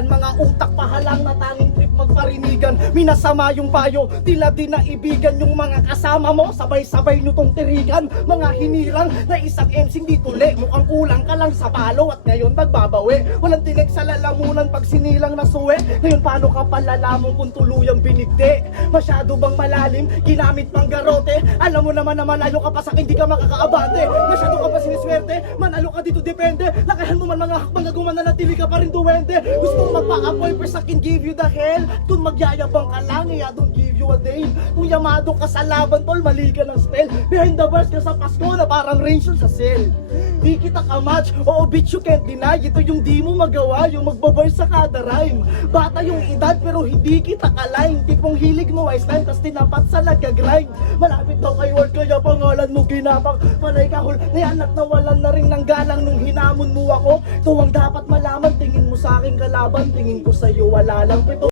kaibigan. Mga utak pahalang na tanging trip magparinigan. Minasama yung payo, tila di naibigan yung mga kasama mo. Sabay-sabay nyo tong tirigan. Mga hinirang na isang MC di tuli. Mukhang kulang ka lang sa palo at ngayon magbabawi. Walang tinig sa lalamunan pag sinilang na suwe. Ngayon paano ka palalamong kung tuluyang binigti? Masyado bang malalim? Ginamit pang garote? Alam mo naman na malayo ka pa sa akin, di ka makakaabate. Masyado ka pa siniswerte? Manalo ka dito depende. Lakahan mo man mga hakbang na gumananatili ka pa rin duwende. Gusto mong magpa-apoy per sa akin give you the hell. Kung magyayabang ka lang, I don't give you a day. Kung yamado ka sa laban tol, mali ka ng spell. Behind the bars ka sa Pasko na parang Rachel sa cell. Di kita ka-match, oo bitch you can't deny. Ito yung di mo magawa, yung magbabars sa kada rhyme. Bata yung edad pero hindi kita ka-line. Tipong hilig mo wise line, tas tinapat sa nagka-grind. Malapit daw kay work kaya pangalan mo ginapang. Panay kahul, nayanak na walan na rin ng galang nung hinamon mo ako. Ito ang dapat malaman, tingin mo sa aking kalaban, tingin ko sa'yo wala lang pito.